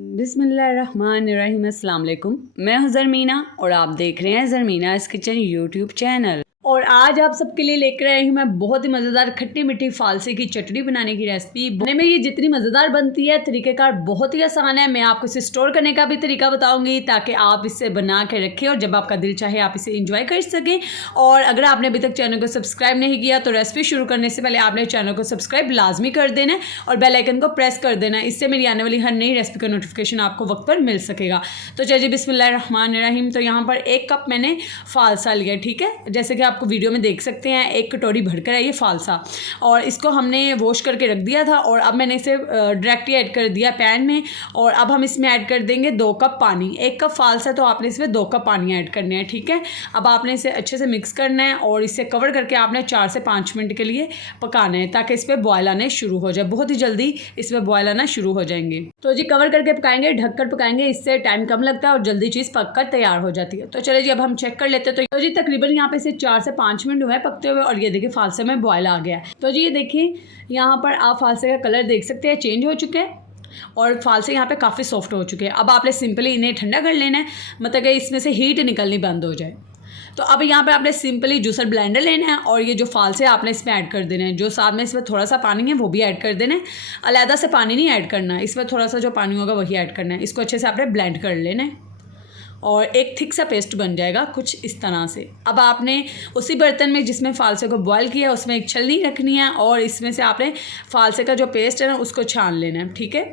बिस्मिल्लाहिर्रहमानिर्रहीम। अस्सलाम वालेकुम। मैं हूं ज़रमीना और आप देख रहे हैं ज़रमीनाज़ किचन यूट्यूब चैनल। और आज आप सबके लिए लेकर आई हूँ मैं बहुत ही मज़ेदार खट्टी मीठी फालसे की चटनी बनाने की रेसिपी। बनने में ये जितनी मज़ेदार बनती है, तरीक़ेकार बहुत ही आसान है। मैं आपको इसे स्टोर करने का भी तरीका बताऊंगी ताकि आप इसे बना के रखें और जब आपका दिल चाहे आप इसे इंजॉय कर सकें। और अगर आपने अभी तक चैनल को सब्सक्राइब नहीं किया तो रेसिपी शुरू करने से पहले आपने चैनल को सब्सक्राइब लाजमी कर देना है और बेल आइकन को प्रेस कर देना है। इससे मेरी आने वाली हर नई रेसिपी का नोटिफिकेशन आपको वक्त पर मिल सकेगा। तो चलिए बिस्मिल्लाहिर्रहमानिर्रहीम। तो यहाँ पर 1 कप मैंने फालसा लिया, ठीक है। जैसे कि आपको वीडियो में देख सकते हैं 1 कटोरी भरकर है ये फालसा, और इसको हमने वॉश करके रख दिया था और अब मैंने इसे डायरेक्ट ही ऐड कर दिया पैन में। और अब हम इसमें ऐड कर देंगे 2 कप पानी। 1 कप फालसा तो आपने इसमें 2 कप पानी ऐड करने हैं, ठीक है। अब आपने इसे अच्छे से मिक्स करना है और इसे कवर करके आपने 4 से 5 मिनट के लिए पकाना है ताकि इस पर बॉयल आने शुरू हो जाए। बहुत ही जल्दी इसमें बॉयल आना शुरू हो जाएंगे। तो जी कवर करके पकाएंगे, ढककर पकाएंगे, इससे टाइम कम लगता है और जल्दी चीज़ पक कर तैयार हो जाती है। तो चलिए जी अब हम चेक कर लेते हैं। तो जी तकरीबन यहाँ पे इसे 4 से 5 मिनट हुए पकते हुए और ये देखिए फालसे में बॉयल आ गया है। तो जी ये देखिए यहाँ पर आप फालसे का कलर देख सकते हैं चेंज हो चुके हैं और फालसे यहाँ पे काफ़ी सॉफ्ट हो चुके हैं। अब आपने सिंपली इन्हें ठंडा कर लेना है, मतलब कि इसमें से हीट निकलनी बंद हो जाए। तो अब यहाँ पे आपने सिंपली जूसर ब्लेंडर लेना है और ये जो फालसे आपने इसमें ऐड कर देना है। जो साथ में इसमें थोड़ा सा पानी है वो भी ऐड कर देना है, अलहदा से पानी नहीं ऐड करना है। इसमें थोड़ा सा जो पानी होगा वही ऐड करना है। इसको अच्छे से आपने ब्लेंड कर लेना है और एक थिक सा पेस्ट बन जाएगा कुछ इस तरह से। अब आपने उसी बर्तन में जिसमें फालसे को बॉयल किया उसमें एक छलनी रखनी है और इसमें से आपने फालसे का जो पेस्ट है ना उसको छान लेना है, ठीक है।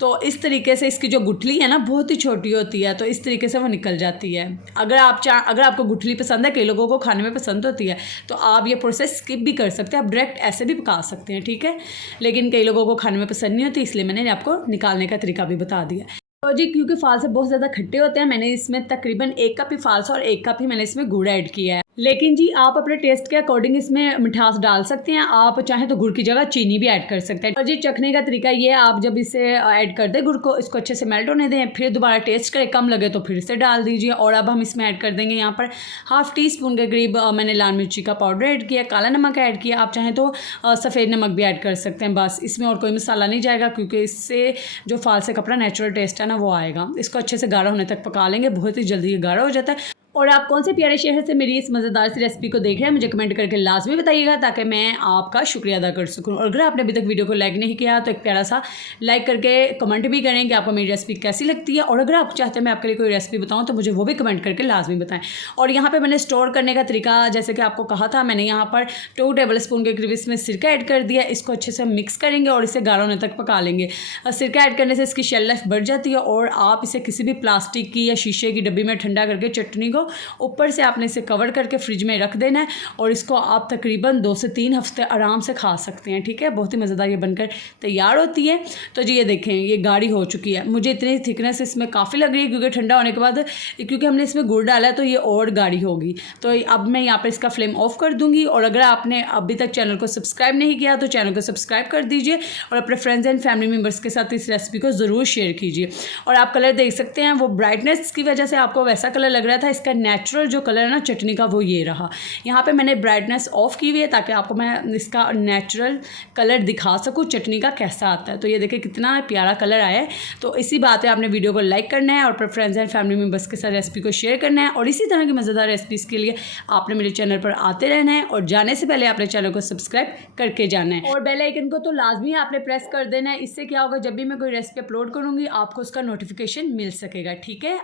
तो इस तरीके से इसकी जो गुठली है ना बहुत ही छोटी होती है, तो इस तरीके से वो निकल जाती है। अगर आपको गुठली पसंद है, कई लोगों को खाने में पसंद होती है, तो आप ये प्रोसेस स्किप भी कर सकते हैं, आप डायरेक्ट ऐसे भी पका सकते हैं, ठीक है। लेकिन कई लोगों को खाने में पसंद नहीं होती, इसलिए मैंने आपको निकालने का तरीका भी बता दिया। तो जी क्योंकि फालसे बहुत ज़्यादा खट्टे होते हैं, मैंने इसमें तकरीबन 1 कप ही फालसा और 1 कप ही मैंने इसमें गुड़ ऐड किया है। लेकिन जी आप अपने टेस्ट के अकॉर्डिंग इसमें मिठास डाल सकते हैं। आप चाहें तो गुड़ की जगह चीनी भी ऐड कर सकते हैं। और जी चखने का तरीका ये है, आप जब इसे ऐड कर दें गुड़ को, इसको अच्छे से मेल्ट होने दें, फिर दोबारा टेस्ट करें, कम लगे तो फिर से डाल दीजिए। और अब हम इसमें ऐड कर देंगे यहाँ पर ½ टीस्पून के करीब मैंने लाल मिर्ची का पाउडर ऐड किया, काला नमक ऐड किया। आप चाहें तो सफ़ेद नमक भी ऐड कर सकते हैं। बस इसमें और कोई मसाला नहीं जाएगा क्योंकि इससे जो फालसे का अपना नेचुरल टेस्ट है ना वो आएगा। इसको अच्छे से गाढ़ा होने तक पका लेंगे, बहुत ही जल्दी ये गाढ़ा हो जाता है। और आप कौन से प्यारे शहर से मेरी इस मज़ेदार सी रेसिपी को देख रहे हैं मुझे कमेंट करके लाजमी बताइएगा ताकि मैं आपका शुक्रिया अदा कर सकूं। और अगर आपने अभी तक वीडियो को लाइक नहीं किया तो एक प्यारा सा लाइक करके कमेंट भी करें कि आपको मेरी रेसिपी कैसी लगती है। और अगर आप चाहते हैं मैं आपके लिए कोई रेसिपी बताऊँ तो मुझे वो भी कमेंट करके लाजमी बताएं। और यहाँ पर मैंने स्टोर करने का तरीका जैसे कि आपको कहा था, मैंने यहाँ पर 2 टेबलस्पून के करीब इसमें सिरका ऐड कर दिया। इसको अच्छे से मिक्स करेंगे और इसे गाढ़ा होने तक पका लेंगे। सिरका ऐड करने से इसकी शेल लाइफ बढ़ जाती है और आप इसे किसी भी प्लास्टिक की या शीशे की डब्बी में ठंडा करके चटनी को ऊपर से आपने इसे कवर करके फ्रिज में रख देना है और इसको आप तकरीबन 2 से 3 हफ्ते आराम से खा सकते हैं, ठीक है। बहुत ही मज़ेदार ये बनकर तैयार होती है। तो जी ये देखें ये गाढ़ी हो चुकी है। मुझे इतनी थिकनेस इसमें काफ़ी लग रही है क्योंकि ठंडा होने के बाद, क्योंकि हमने इसमें गुड़ डाला है तो ये और गाढ़ी होगी। तो अब मैं यहाँ पर इसका फ्लेम ऑफ कर दूँगी। और अगर आपने अभी तक चैनल को सब्सक्राइब नहीं किया तो चैनल को सब्सक्राइब कर दीजिए और अपने फ्रेंड्स एंड फैमिली मेम्बर्स के साथ इस रेसिपी को ज़रूर शेयर कीजिए। और आप कलर देख सकते हैं, वो ब्राइटनेस की वजह से आपको वैसा कलर लग रहा था, इसका नेचुरल जो कलर है ना चटनी का वो ये रहा। यहाँ पे मैंने ब्राइटनेस ऑफ की हुई है ताकि आपको मैं इसका नेचुरल कलर दिखा सकूँ चटनी का कैसा आता है। तो ये देखिए कितना प्यारा कलर आया है। तो इसी बात पे आपने वीडियो को लाइक करना है और अपने फ्रेंड्स एंड फैमिली मेम्बर्स के साथ रेसिपी को शेयर करना है। और इसी तरह की मज़ेदार रेसिपीज़ के लिए आपने मेरे चैनल पर आते रहना है और जाने से पहले आपने चैनल को सब्सक्राइब करके जाना है और बेल आइकन को तो लाजमी आपने प्रेस कर देना है। इससे क्या होगा, जब भी मैं कोई रेसिपी अपलोड करूँगी आपको उसका नोटिफिकेशन मिल सकेगा, ठीक है।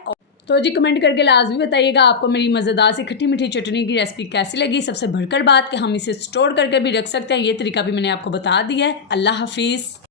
तो जी कमेंट करके लाजमी बताइएगा आपको मेरी मज़ेदार सी खट्टी मीठी चटनी की रेसिपी कैसी लगी। सबसे बढ़कर बात कि हम इसे स्टोर करके भी रख सकते हैं, ये तरीका भी मैंने आपको बता दिया है। अल्लाह हाफिज़।